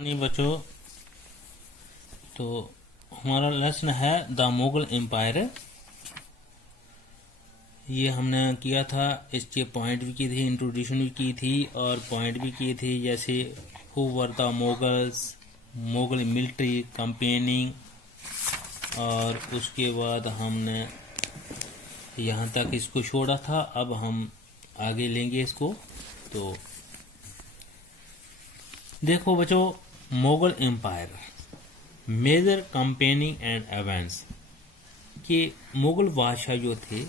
नहीं बच्चों, तो हमारा लेसन है द मुगल एम्पायर। ये हमने किया था, इसके पॉइंट भी की थी, इंट्रोड्यूशन भी की थी और पॉइंट भी किए थे, जैसे who were the Mughals, Mughal military campaigning. और उसके बाद हमने यहाँ तक इसको छोड़ा था। अब हम आगे लेंगे इसको। तो देखो बच्चों, Mughal empire major campaigning and events कि मुगल बादशाह जो थे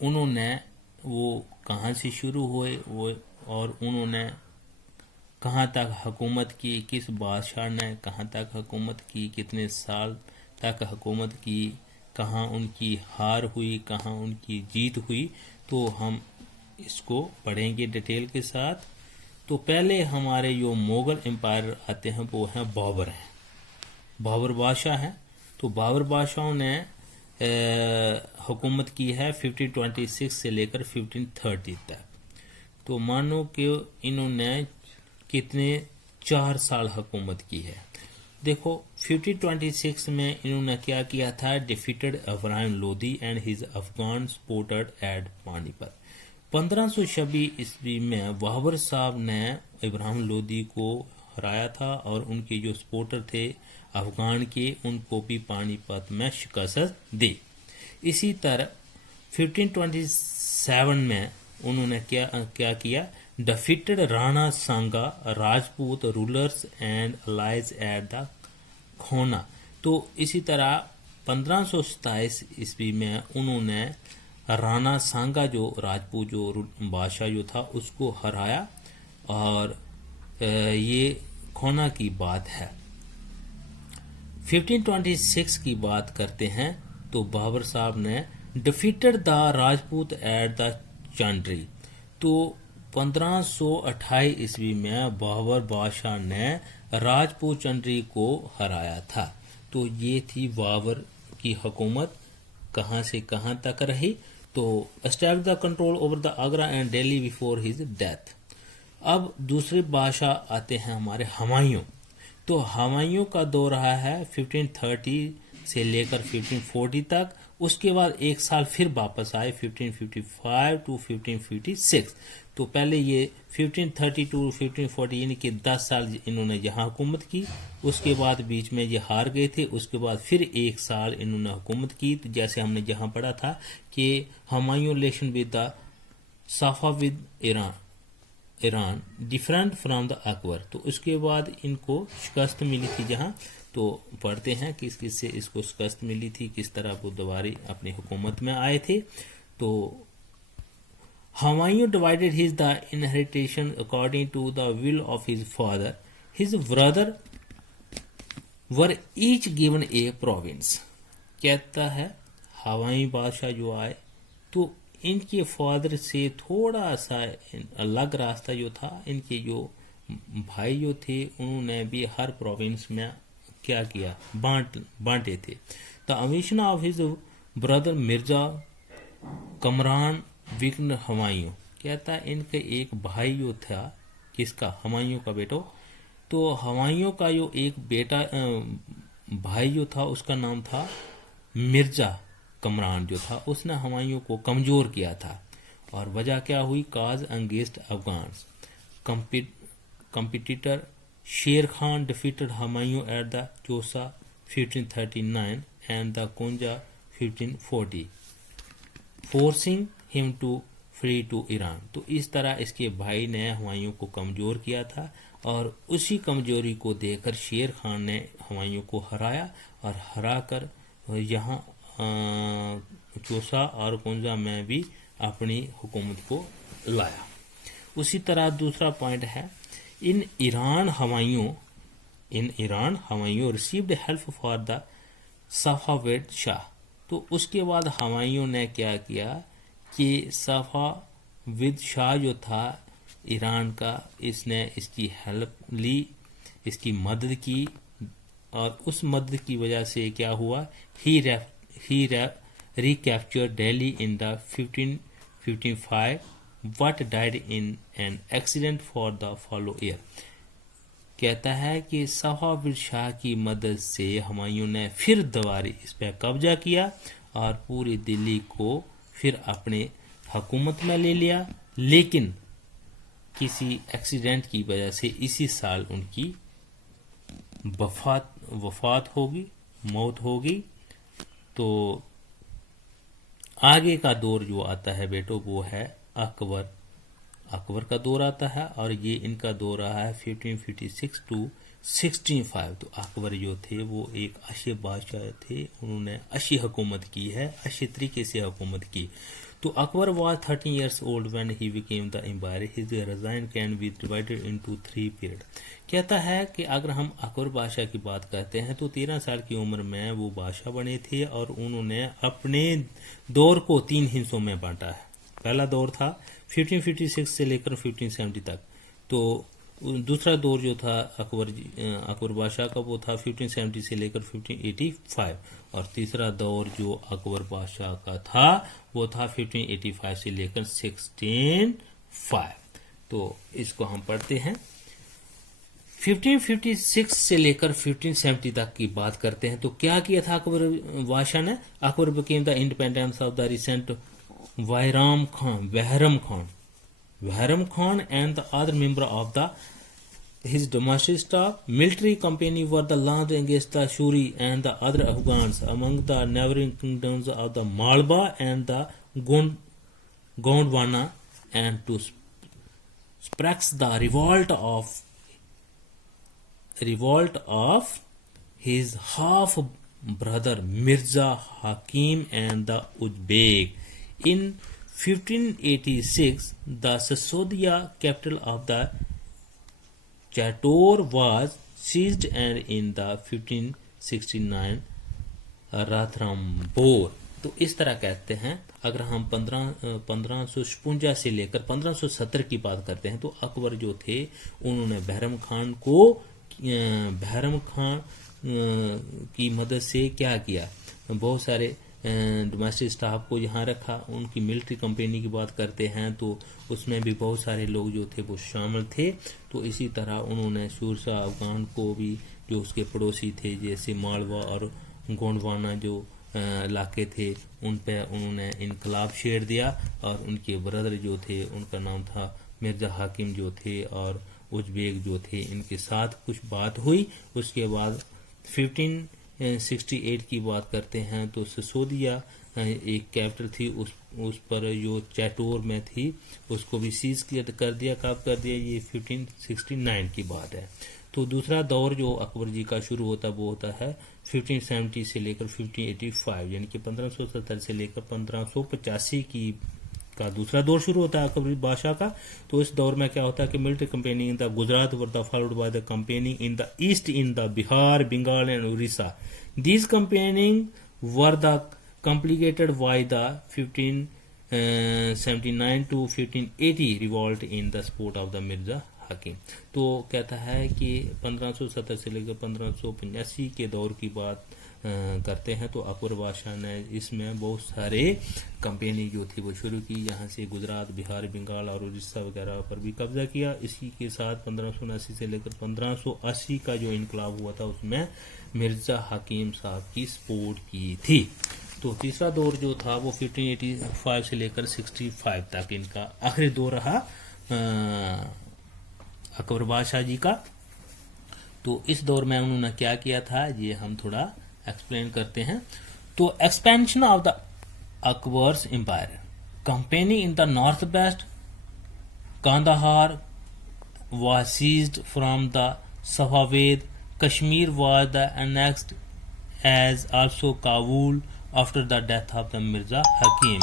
उन्होंने वो कहाँ से शुरू हुए वो, और उन्होंने कहाँ तक हुकूमत की, किस बादशाह ने कहाँ तक हुकूमत की, कितने साल तक हुकूमत की, कहाँ उनकी हार हुई, कहाँ उनकी जीत हुई। तो हम इसको पढ़ेंगे डिटेल के साथ। तो पहले हमारे जो मुगल एम्पायर आते हैं वो हैं बाबर हैं, बाबर बादशाह हैं। तो बाबर बादशाहों ने हुकूमत की है 1526 से लेकर 1530 तक। तो मानो कि इन्होंने कितने 4 साल हुकूमत की है। देखो 1526 में इन्होंने क्या किया था, defeated Ibrahim Lodi and his Afghan supported eight Panipat. 1526 ईस्वी में बाबर साहब ने इब्राहिम लोदी को हराया था और उनके जो सपोर्टर थे अफगान के, उनको भी पानीपत में शिकस्त दी। इसी तरह 1527 में उन्होंने क्या किया, defeated Rana Sanga Rajput rulers and allies at the Khanwa. तो इसी तरह 1527 ईस्वी में उन्होंने राणा सांगा जो राजपूत जो बादशाह जो था उसको हराया। और ये खोना की बात है। 1526 की बात करते हैं तो बाबर साहब ने defeated the Rajput at the Chanderi. तो 1528 ईस्वी में बाबर बादशाह ने राजपूत चंद्री को हराया था। तो ये थी बाबर की हुकूमत, कहाँ से कहाँ तक रही। तो establish the control over the Agra and Delhi before his death. अब दूसरे बादशाह आते हैं हमारे हुमायूं। तो हुमायूं का दौर रहा है 1530 से लेकर 1540 तक। उसके बाद एक साल फिर वापस आए 1555 टू 1556। तो पहले ये 1530 टू 1540 यानी कि 10 साल इन्होंने यहाँ हुकूमत की। उसके बाद बीच में ये हार गए थे। उसके बाद फिर एक साल इन्होंने हुकूमत की। तो जैसे हमने जहाँ पढ़ा था कि Humayun relation with the Safavid Iran different from the Akbar. तो उसके बाद इनको शिकस्त मिली थी जहाँ। तो पढ़ते हैं किस किस से इसको शिकस्त मिली थी, किस तरह वो दोबारा अपनी हुकूमत में आए थे। तो Humayun divided his the inheritance according to the will of his father. His brother were each given a province. कहता है हुमायूं बादशाह जो आए तो इनके फादर से थोड़ा सा अलग रास्ता जो था, इनके जो भाई जो थे उन्होंने भी हर प्रोविंस में क्या किया, बांटे थे। The ambition of his brother Mirza Kamran weaken Humayun. कहता है इनके एक भाई जो था, किसका, हुमायूं का बेटो। तो हुमायूं का जो एक बेटा भाई जो था उसका नाम था मिर्जा कमरान जो था, उसने हुमायूं को कमजोर किया था। और वजह क्या हुई, काज against Afghans. Competitor Sher Khan defeated Humayun at the Chausa 1539 and the Kunja 1540 forcing him to flee to Iran. तो इस तरह इसके भाई ने हुमायूं को कमजोर किया था और उसी कमजोरी को देखकर शेर खान ने हुमायूं को हराया और हराकर यहाँ चौसा और कुंजा में भी अपनी हुकूमत को लाया। उसी तरह दूसरा पॉइंट है, in Iran Humayun received help for the Safavid Shah. तो उसके बाद हुमायूं ने क्या किया कि सफाविद शाह जो था ईरान का, इसने इसकी हेल्प ली, इसकी मदद की। और उस मदद की वजह से क्या हुआ, he recaptured Delhi in the 1555 but died in an accident for the follow year। कहता है कि सफाविद शाह की मदद से हुमायूं ने फिर दोबारा इस पर कब्जा किया और पूरी दिल्ली को फिर अपने हुकूमत में ले लिया, लेकिन किसी एक्सीडेंट की वजह से इसी साल उनकी वफात होगी, मौत होगी। तो आगे का दौर जो आता है बेटो वो है अकबर का दौर आता है, और ये इनका दौर रहा है 1556 टू 1605। तो अकबर जो थे वो एक अच्छे बादशाह थे, उन्होंने अच्छी हुकूमत की है, अच्छे तरीके से हुकूमत की। तो Akbar was 13 years old when he became the empire. His reign can be divided into 3 periods. कहता है कि अगर हम अकबर बादशाह की बात करते हैं तो 13 साल की उम्र में वो बादशाह बने थे और उन्होंने अपने दौर को 3 हिस्सों में बांटा है। पहला दौर था 1556 से लेकर 1570 तक। तो दूसरा दौर जो था अकबर बादशाह का वो था 1570 से लेकर 1585, और तीसरा दौर जो अकबर बादशाह का था वो था 1585 से लेकर 1605। तो इसको हम पढ़ते हैं। 1556 से लेकर 1570 तक की बात करते हैं। तो क्या किया था अकबर बादशाह ने? Akbar became the independence of the regent Bairam Khan and the other member of his domestic staff. Military company were the launched against the Shuri and the other Afghans among the neighboring kingdoms of the Malwa and the Gondwana, and to suppress the revolt of his half brother Mirza Hakim and the Uzbek. In 1586, the Sasodiya capital of the Chator was seized, and in the 1569 Ranthambore. तो इस तरह कहते हैं। अगर हम 1556 से लेकर 1570 की बात करते हैं तो अकबर जो थे उन्होंने बहरम खान की मदद से क्या किया, बहुत सारे डोमेस्टिक स्टाफ को यहाँ रखा। उनकी मिलिट्री कंपनी की बात करते हैं तो उसमें भी बहुत सारे लोग जो थे वो शामिल थे। तो इसी तरह उन्होंने शूरशाह अफगान को भी, जो उसके पड़ोसी थे जैसे मालवा और गोंडवाना जो इलाके थे, उन पे उन्होंने इनकलाब छेड़ दिया, और उनके ब्रदर जो थे उनका नाम था मिर्जा हाकिम जो थे, और उज़्बेक जो थे, इनके साथ कुछ बात हुई। उसके बाद 1568 की बात करते हैं तो सिसोदिया एक कैपिटल थी, उस पर जो चैटोर में थी उसको भी सीज कर दिया। कब कर दिया? ये 1569 की बात है। तो दूसरा दौर जो अकबर जी का शुरू होता है वो होता है 1570 से लेकर 1585, यानी कि 1570 से लेकर 1585 का दूसरा दौर शुरू होता है अकबरी बादशाह का। तो इस दौर में क्या होता है कि military campaign in the Gujarat were the followed by the campaign in the east in the Bihar, Bengal and Orissa. These campaigning were the complicated by the 1579 to 1580 revolt in the support of the Mirza Hakim. तो कहता है कि 1570 से लेकर 1585 के दौर की बात करते हैं तो अकबर बादशाह ने इसमें बहुत सारे कंपेनी जो थी वो शुरू की, यहाँ से गुजरात, बिहार, बंगाल और उड़ीसा वगैरह पर भी कब्जा किया। इसी के साथ 1579 से लेकर 1580 का जो इनकलाब हुआ था उसमें मिर्जा हकीम साहब की सपोर्ट की थी। तो तीसरा दौर जो था वो 1585 से लेकर 65 तक इनका आखिरी दौर रहा अकबर बादशाह जी का। तो इस दौर में उन्होंने क्या किया था ये हम थोड़ा एक्सप्लेन करते हैं। तो expansion of the Akbar's empire, campaign in the north west, Kandahar was seized from the Safavid, Kashmir was the annexed as also Kabul after the death of the Mirza Hakim.